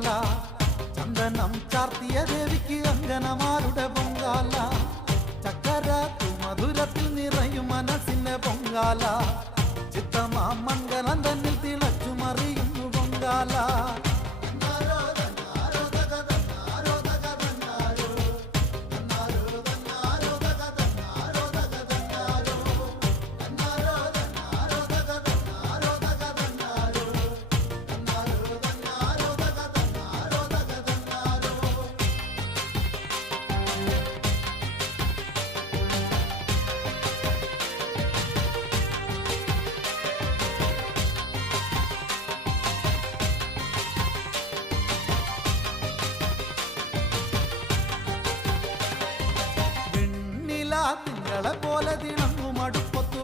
പൊങ്കാല ചന്ദനം ചാർത്തിയ ദേവിക്ക് അങ്കനമാരുടെ പൊങ്കാല ചക്കര മധുരത്തിൽ നിറയും മനസ്സിന്റെ പൊങ്കാല ചിത്തമാ മംഗലം തന്നിൽ തിളച്ചു മറിയുന്നു പൊങ്കാല തിങ്കളെ പോലെ തിളങ്ങും അടുപ്പത്തു